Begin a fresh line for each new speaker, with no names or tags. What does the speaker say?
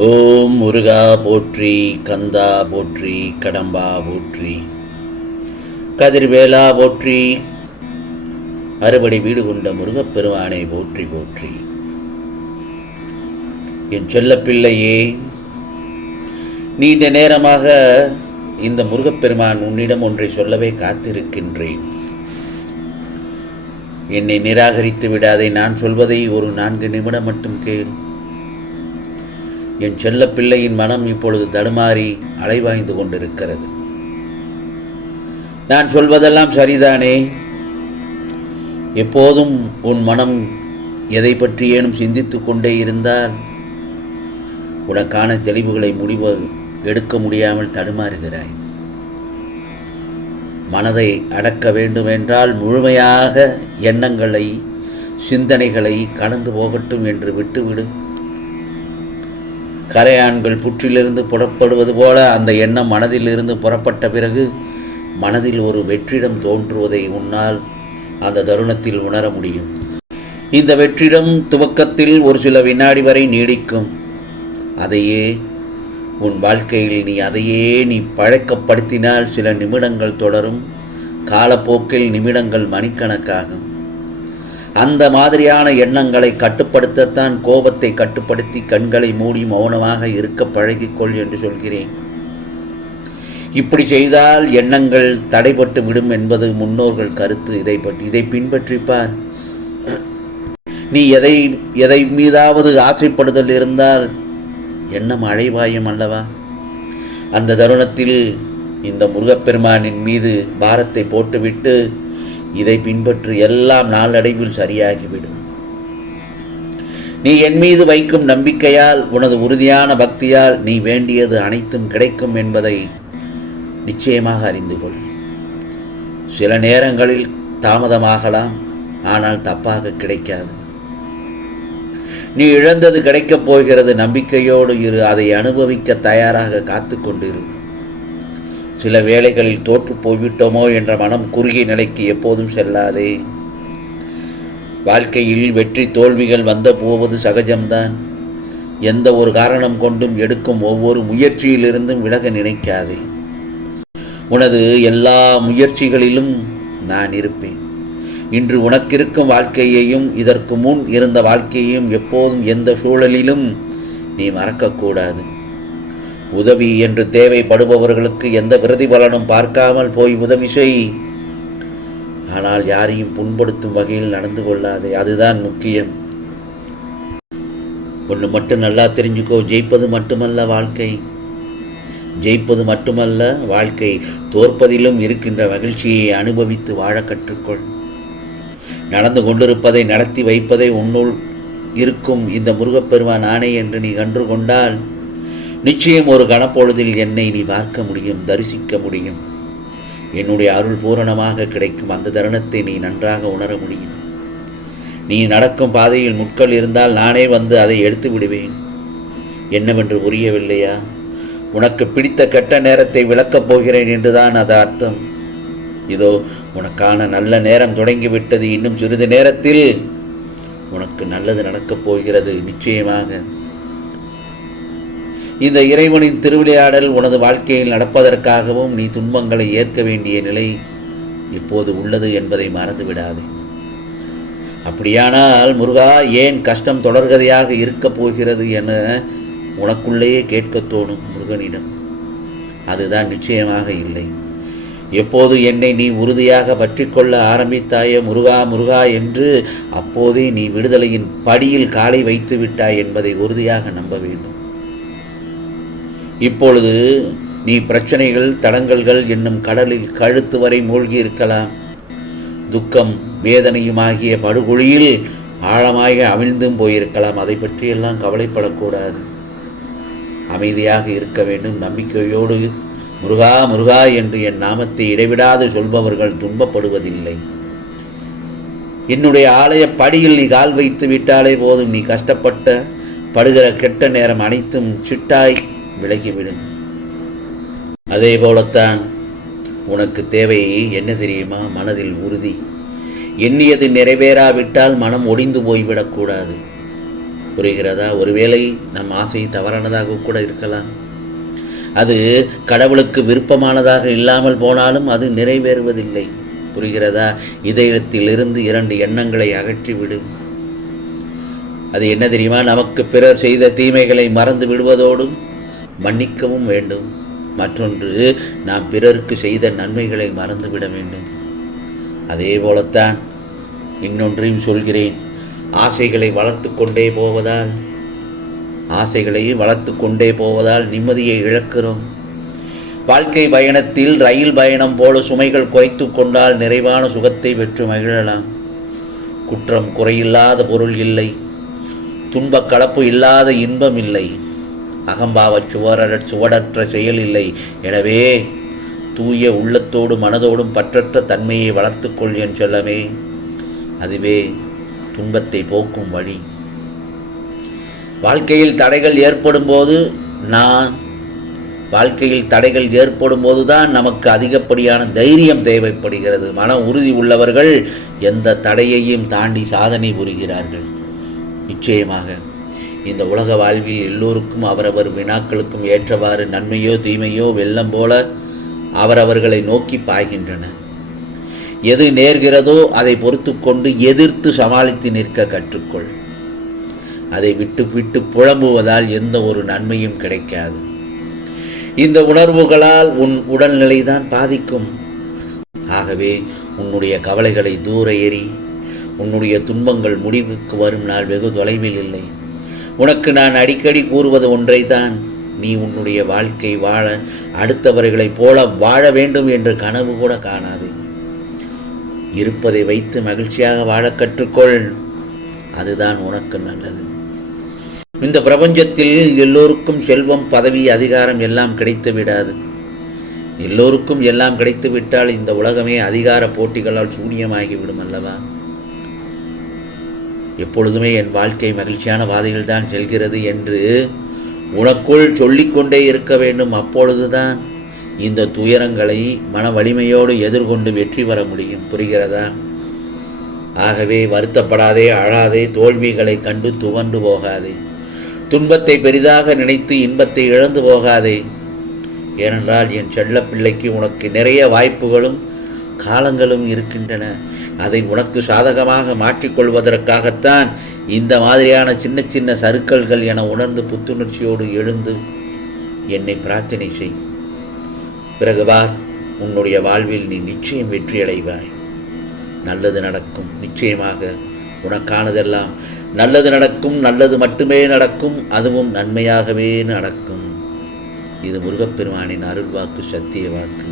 ஓம் முருகா போற்றி கந்தா போற்றி கடம்பா போற்றி கதிர்வேலா போற்றி அறுபடை வீடு கொண்ட முருகப்பெருமானை போற்றி போற்றி. என் செல்லப்பிள்ளையே நீண்ட நேரமாக இந்த முருகப்பெருமான் உன்னிடம் ஒன்றை சொல்லவே காத்திருக்கின்றேன். என்னை நிராகரித்து விடாதே நான் சொல்வதை ஒரு நான்கு நிமிடம் மட்டும் கேள். என் செல்ல பிள்ளையின் மனம் இப்பொழுது தடுமாறி அலைவாய்ந்து கொண்டிருக்கிறது. நான் சொல்வதெல்லாம் சரிதானே? எப்போதும் உன் மனம் எதை பற்றியேனும் சிந்தித்து கொண்டே இருந்தால் உனக்கான தெளிவுகளை முடிவு எடுக்க முடியாமல் தடுமாறுகிறாய். மனதை அடக்க வேண்டுமென்றால் முழுமையாக எண்ணங்களை சிந்தனைகளை கடந்து போகட்டும் என்று விட்டுவிடு. கரையான்கள் புற்றிலிருந்து புறப்படுவது போல அந்த எண்ணம் மனதிலிருந்து புறப்பட்ட பிறகு மனதில் ஒரு வெற்றிடம் தோன்றுவதை உன்னால் அந்த தருணத்தில் உணர முடியும். இந்த வெற்றிடம் துவக்கத்தில் ஒரு சில வினாடி வரை நீடிக்கும். அதையே உன் வாழ்க்கையில் நீ அதையே நீ பழக்கப்படுத்தினால் சில நிமிடங்கள் தொடரும். காலப்போக்கில் நிமிடங்கள் மணிக்கணக்காகும். அந்த மாதிரியான எண்ணங்களை கட்டுப்படுத்தத்தான் கோபத்தை கட்டுப்படுத்தி கண்களை மூடி மௌனமாக இருக்க பழகிக்கொள் என்று சொல்கிறேன். இப்படி செய்தால் எண்ணங்கள் தடைபட்டு விடும் என்பது முன்னோர்கள் கருத்து. இதை பற்றி இதை பின்பற்றிப்பார். நீ எதை எதை மீதாவது ஆசைப்படுதல் இருந்தால் எண்ணம் அழைவாயும் அல்லவா? அந்த தருணத்தில் இந்த முருகப்பெருமானின் மீது பாரத்தை போட்டுவிட்டு இதை பின்பற்று எல்லாம் நாளடைவில் சரியாகிவிடும். நீ என் மீது வைக்கும் நம்பிக்கையால் உனது உறுதியான பக்தியால் நீ வேண்டியது அனைத்தும் கிடைக்கும் என்பதை நிச்சயமாக அறிந்து கொள். சில நேரங்களில் தாமதமாகலாம் ஆனால் தப்பாக கிடைக்காது. நீ இழந்தது கிடைக்கப் போகிறது நம்பிக்கையோடு இரு அதை அனுபவிக்க தயாராக காத்து கொண்டிரு. சில வேளைகளில் தோற்று போய்விட்டோமோ என்ற மனம் குறுகிய நிலைக்கு எப்போதும் செல்லாதே. வாழ்க்கையில் வெற்றி தோல்விகள் வந்த போவது சகஜம்தான். எந்த ஒரு காரணம் கொண்டும் எடுக்கும் ஒவ்வொரு முயற்சியிலிருந்தும் விலக நினைக்காதே. உனது எல்லா முயற்சிகளிலும் நான் இருப்பேன். இன்று உனக்கிருக்கும் வாழ்க்கையையும் இதற்கு முன் இருந்த வாழ்க்கையையும் எப்போதும் எந்த சூழலிலும் நீ மறக்கக்கூடாது. உதவி என்று தேவைப்படுபவர்களுக்கு எந்த பிரதிபலனும் பார்க்காமல் போய் உதவி செய். ஆனால் யாரையும் புண்படுத்தும் வகையில் நடந்து கொள்ளாதே அதுதான் முக்கியம். ஒன்று மட்டும் நல்லா தெரிஞ்சுக்கோ ஜெயிப்பது மட்டுமல்ல வாழ்க்கை. ஜெயிப்பது மட்டுமல்ல வாழ்க்கை. தோற்பதிலும் இருக்கின்ற மகிழ்ச்சியை அனுபவித்து வாழ கற்றுக்கொள். நடந்து கொண்டிருப்பதை நடத்தி வைப்பதை உன்னுள் இருக்கும் இந்த முருகப்பெருமான் ஆணை என்று நீ கன்று கொண்டால் நிச்சயம் ஒரு கணப்பொழுதில் என்னை நீ பார்க்க முடியும் தரிசிக்க முடியும். என்னுடைய அருள் பூரணமாக கிடைக்கும். அந்த தருணத்தை நீ நன்றாக உணர முடியும். நீ நடக்கும் பாதையில் முட்கள் இருந்தால் நானே வந்து அதை எடுத்து விடுவேன். என்னவென்று புரியவில்லையா? உனக்கு பிடித்த கெட்ட நேரத்தை விளக்கப் போகிறேன் என்றுதான் அது அர்த்தம். இதோ உனக்கான நல்ல நேரம் தொடங்கிவிட்டது. இன்னும் சிறிது நேரத்தில் உனக்கு நல்லது நடக்கப் போகிறது. நிச்சயமாக. இந்த இறைவனின் திருவிளையாடல் உனது வாழ்க்கையில் நடப்பதற்காகவும் நீ துன்பங்களை ஏற்க வேண்டிய நிலை இப்போது உள்ளது என்பதை மறந்து விடாதே அப்படியானால் முருகா ஏன் கஷ்டம் தொடர்கதையாக இருக்கப் போகிறது என உனக்குள்ளேயே கேட்கத் தோணும் முருகனிடம். அதுதான் நிச்சயமாக இல்லை. எப்போது என்னை நீ உறுதியாக பற்றிக்கொள்ள ஆரம்பித்தாயே முருகா முருகா என்று அப்போதே நீ விடுதலையின் படியில் காலை வைத்து விட்டாய் என்பதை உறுதியாக நம்ப வேண்டும். இப்பொழுது நீ பிரச்சனைகள் தடங்கல்கள் என்னும் கடலில் கழுத்து வரை மூழ்கி இருக்கலாம். துக்கம் வேதனையுமாகிய படுகொழியில் ஆழமாக அமிழ்ந்தும் போயிருக்கலாம். அதை பற்றியெல்லாம் கவலைப்படக்கூடாது. அமைதியாக இருக்க வேண்டும். நம்பிக்கையோடு முருகா முருகா என்று என் நாமத்தை இடைவிடாது சொல்பவர்கள் துன்பப்படுவதில்லை. என்னுடைய ஆலய படியில் நீ கால் வைத்து விட்டாலே போதும். நீ கஷ்டப்பட்ட படுகிற கெட்ட நேரம் அனைத்தும் சிட்டாய் விலகிவிடும் அதே போலத்தான் உனக்கு தேவை என்ன தெரியுமா? மனதில் உறுதி. எண்ணியது நிறைவேறாவிட்டால் மனம் ஒடிந்து போய்விடக்கூடாது புரிகிறதா? ஒருவேளை நம் ஆசை தவறானதாக கூட இருக்கலாம். அது கடவுளுக்கு விருப்பமானதாக இல்லாமல் போனாலும் அது நிறைவேறுவதில்லை. புரிகிறதா? இதயத்திலிருந்து இரண்டு எண்ணங்களை அகற்றிவிடு. அது என்ன தெரியுமா? நமக்கு பிறர் செய்த தீமைகளை மறந்து விடுவதோடும் மன்னிக்கவும் வேண்டும். மற்றொன்று நாம் பிறருக்கு செய்த நன்மைகளை மறந்துவிட வேண்டும். அதே போலத்தான் இன்னொன்றையும் சொல்கிறேன். ஆசைகளை வளர்த்து கொண்டே போவதால் ஆசைகளை வளர்த்து கொண்டே போவதால் நிம்மதியை இழக்கிறோம். வாழ்க்கை பயணத்தில் ரயில் பயணம் போல சுமைகள் குறைத்து கொண்டால் நிறைவான சுகத்தை பெற்று மகிழலாம். குற்றம் குறையில்லாத பொருள் இல்லை. துன்பக் கலப்பு இல்லாத இன்பம் இல்லை. அகம்பாவச் சுவர சுவடற்ற செயல் இல்லை எனவே தூய உள்ளத்தோடும் மனதோடும் பற்றற்ற தன்மையை வளர்த்துக்கொள் என் செல்லமே. அதுவே துன்பத்தை போக்கும் வழி. வாழ்க்கையில் தடைகள் ஏற்படும் போது நான் வாழ்க்கையில் தடைகள் ஏற்படும் போதுதான் நமக்கு அதிகப்படியான தைரியம் தேவைப்படுகிறது. மன உறுதி உள்ளவர்கள் எந்த தடையையும் தாண்டி சாதனை புரிகிறார்கள். நிச்சயமாக. இந்த உலக வாழ்வில் எல்லோருக்கும் அவரவர் வினாக்களுக்கும் ஏற்றவாறு நன்மையோ தீமையோ வெள்ளம் போல அவரவர்களை நோக்கி பாய்கின்றன. எது நேர்கிறதோ அதை பொறுத்து கொண்டு எதிர்த்து சமாளித்து நிற்க கற்றுக்கொள். அதை விட்டு விட்டு புலம்புவதால் எந்த ஒரு நன்மையும் கிடைக்காது. இந்த உணர்வுகளால் உன் உடல்நிலை தான் பாதிக்கும். ஆகவே உன்னுடைய கவலைகளை தூர எறி உன்னுடைய துன்பங்கள் முடிவுக்கு வரும் நாள் வெகு தொலைவில் இல்லை. உனக்கு நான் அடிக்கடி கூறுவது ஒன்றைதான் நீ உன்னுடைய வாழ்க்கை வாழ அடுத்தவர்களைப் போல வாழ வேண்டும் என்று கனவு கூட காணாது. இருப்பதை வைத்து மகிழ்ச்சியாக வாழ கற்றுக்கொள். அதுதான் உனக்கு நல்லது. இந்த பிரபஞ்சத்தில் எல்லோருக்கும் செல்வம் பதவி அதிகாரம் எல்லாம் கிடைத்து விடாது. எல்லோருக்கும் எல்லாம் கிடைத்து விட்டால் இந்த உலகமே அதிகார போட்டிகளால் சூனியமாகிவிடும் அல்லவா? எப்பொழுதுமே என் வாழ்க்கை மகிழ்ச்சியான வாதையில் தான் செல்கிறது என்று உனக்குள் சொல்லிக்கொண்டே இருக்க வேண்டும் அப்பொழுதுதான் இந்த துயரங்களை மன வலிமையோடு எதிர்கொண்டு வெற்றி பெற முடியும். புரிகிறதா? ஆகவே வருத்தப்படாதே அழாதே தோல்விகளை கண்டு துவண்டு போகாதே. துன்பத்தை பெரிதாக நினைத்து இன்பத்தை இழந்து போகாதே. ஏனென்றால் என் செல்ல பிள்ளைக்கு உனக்கு நிறைய வாய்ப்புகளும் காலங்களும் இருக்கின்றன. அதை உனக்கு சாதகமாக மாற்றிக்கொள்வதற்காகத்தான் இந்த மாதிரியான சின்ன சின்ன சறுக்கல்கள் என உணர்ந்து புத்துணர்ச்சியோடு எழுந்து என்னை பிரார்த்தனை செய். பிறகு பார் உன்னுடைய வாழ்வில் நீ நிச்சயம் வெற்றியடைவாய் நல்லது நடக்கும் நிச்சயமாக உனக்கானதெல்லாம் நல்லது நடக்கும் நல்லது மட்டுமே நடக்கும் அதுவும் நன்மையாகவே நடக்கும். இது முருகப்பெருமானின் அருள்வாக்கு சத்திய வாக்கு.